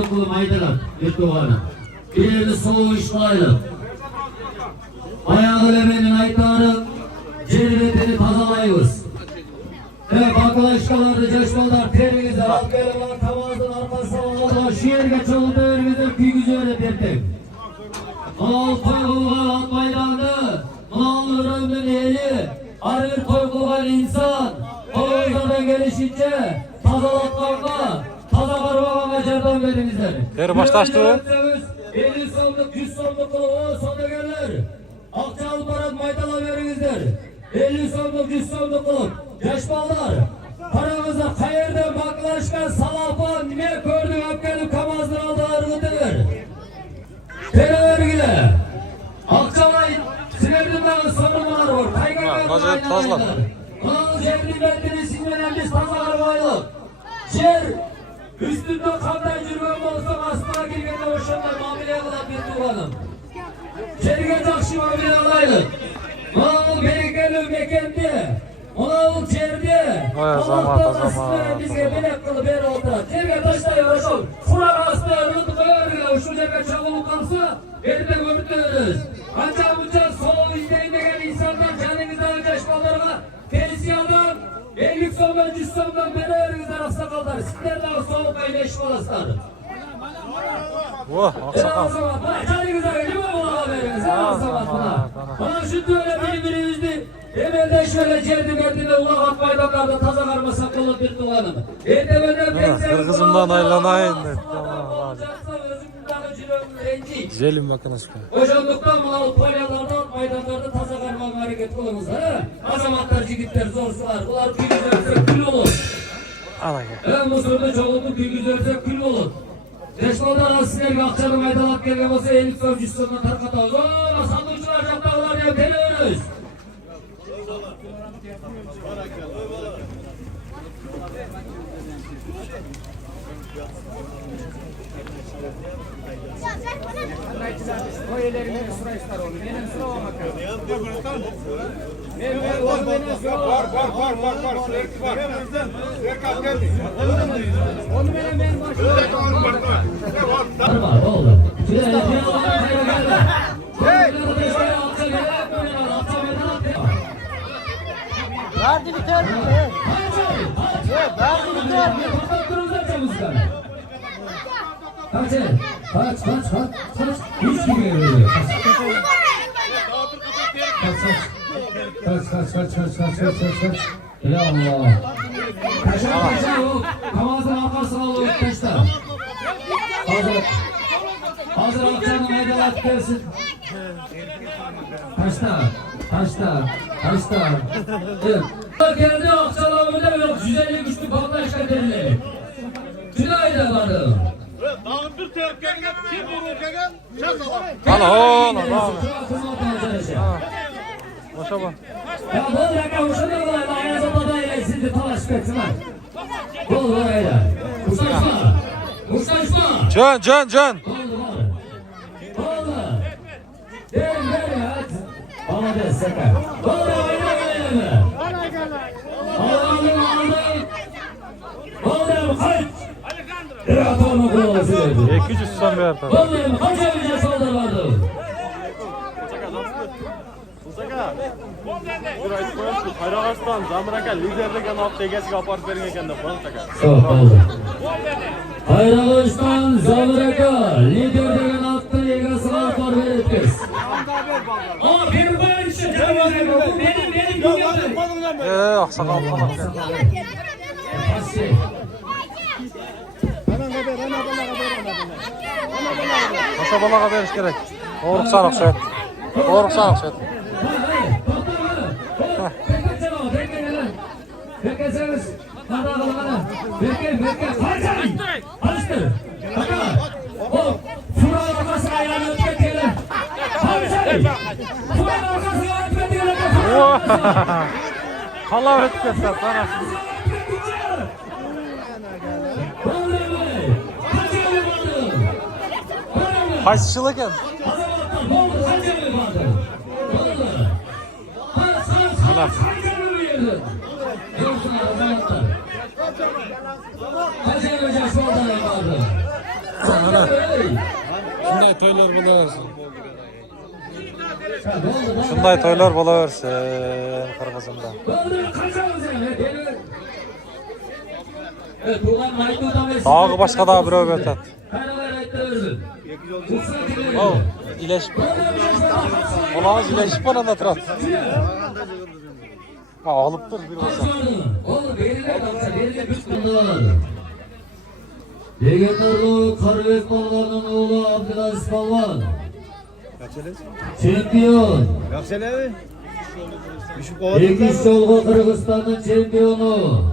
protokolu maydalar. Yurtluğanı. Birini soğuğu işlaylı. Ayağı lemenin aytarı. Cervetini tazalayız. Ve bakılaşkalarda coşmalar, terimizde, halklarlar, tamazın arkasına Allah şiirge çolunda önümüzde büyücü öğretirdik. Al toyguğa at maydanı, al ömrün eli, arır toyguğan insan, Oğuzlardan gelişince, tazalatlarla, taza karmağına mecerden verimizler. Deri başlaştı. 50 sonluk, 100 sonluk o sondagerler. Akçalı parat maydala verimizler. 50 sonluk, 100 sonluk olup, yaşmallar. Paramıza kayırdım, baklaşkan, salapan, ne gördüm, öpkedim, kamazını aldı, argıdıdır. Tere vergile. Akçalay, Siverdinden sorunlar var. Kayganlar maydalalar. Onun cebri beldini sinmeden biz tazalar varlık. Şer, üstünde kandan cürmem olsa aslına girgende hoşlanlar, mamileye kadar bir duvarım. Şerge takşı mamileye alaylık. Onun berikeli mekendi. Ona çerdi. Allah'tan aslında bizge bilek kılı beri oldu. Cerge taşla yavaşol. Kurak hasta örüldü böyle. Şu cerge çabuk kalsa elinde görüntülürüz. Kaçan bıçak solu izleyin gelen insanlar canınızı alacakmalarına pensiyadan 50 sondan 100 sondan beri örgüzden hasta kaldılar. Sizlerden soğuk ayla iş balaslar. Aksakal. Canınızı öyle mi buna haberiniz? Bana şu öyle birbirimizdi. Emelden şöyle cerdim etinde ulak at maydanlarda taza karma sakılı bir duvarım. Kırgızımdan aylanayın. Güzelim makinesi. Hoşanlıktan mal palyalardan meydanlarda taza karma hareket kılınız. Azamatlar, jigitler, zorsular. Bunlar gündüzlerse kül olur. En Mısır'da çoğunluk gündüzlerse kül olur. Reşmadan asiller ve akçalı meydanat gelgen olsa elik sözcüsünden tarkatağız. Ooo sandıkçılar çaptağlar diye deniyoruz. Verdi biter mi? Verdi biter mi? Kaç. Hiç gibi geliyor. Kaç. Ya Allah. Kaçar yok. Kamazın arkasına olur taşlar. Hazır akşamın medalat gelsin. Taşlar. Evet. Geldi akşamında yok. 150 güçlü patlaşlar denileri. Tünayda vardı. Dağıtır tepkeni kim vururken çaz Alo. Boşa bak. Ya bu dakika hoşuna kolayla ayazata da ile sizi talaş betsinler. Bol öyle. Uçtaşma. Can. Oldu. Derin hadi. Bana destek. Oldu öyle. Oldu kaç. Rahatonu kulağısı verdi. 200 son bir yerden. Oldu kaç evlice solda vardı. Bir ayet koyasın. Karagazistan, Zamraka liderlik anı egesiga aparıp bering ekanda falan taka. Oldu. Karagazistan, Zamraka liderlik anı egesiga aparıp veretkiz. Ama benim bayan işte bu benim dünyada. Aksakal falan. Boşa balaga beriş gerek. Doğruk sanık söyle. Bekleseniz kada kalmanı. Bekle. Karıştır. O Furan arkasına ayağını ötmetiyle. Furan arkasına ayağını ötmetiyle. Allah ötketler sana. Kaçışılık hem? Allah. Ana. Şunday toylar bulaversin. Şunday toylar bulaversin Kırgızımda. Dağı başka daha biröv ötet. Oh, ileşip. Olağız ileşip bana da tırat. Ha, alıptır bir olsa. Legendarlı Karabek Palvan'ın oğlu Abdülaziz Palvan. Şampiyon. İki Şolga Kırgızistan'ın şampiyonu.